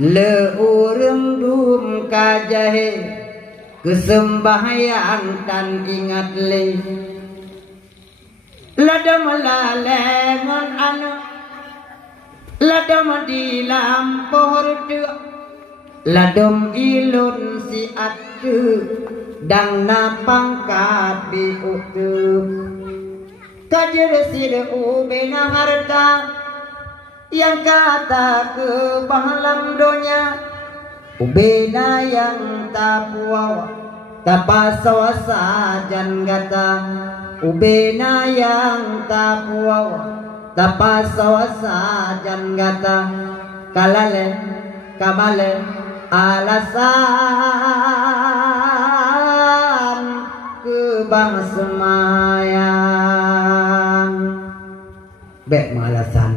Leurung dum kajahe kesembahyang dan ingat le ladam lalengon anak ladam di lampor tu ladam ilun si atu dang napang kapi utup kajer sir ubena harta yang kata ke bahalam donya ubena yang tak puawa tak pasawasa jan gata ubena yang tak puawa tak pasawasa jan gata kalale kamale alasan ke bang semayang bek malasan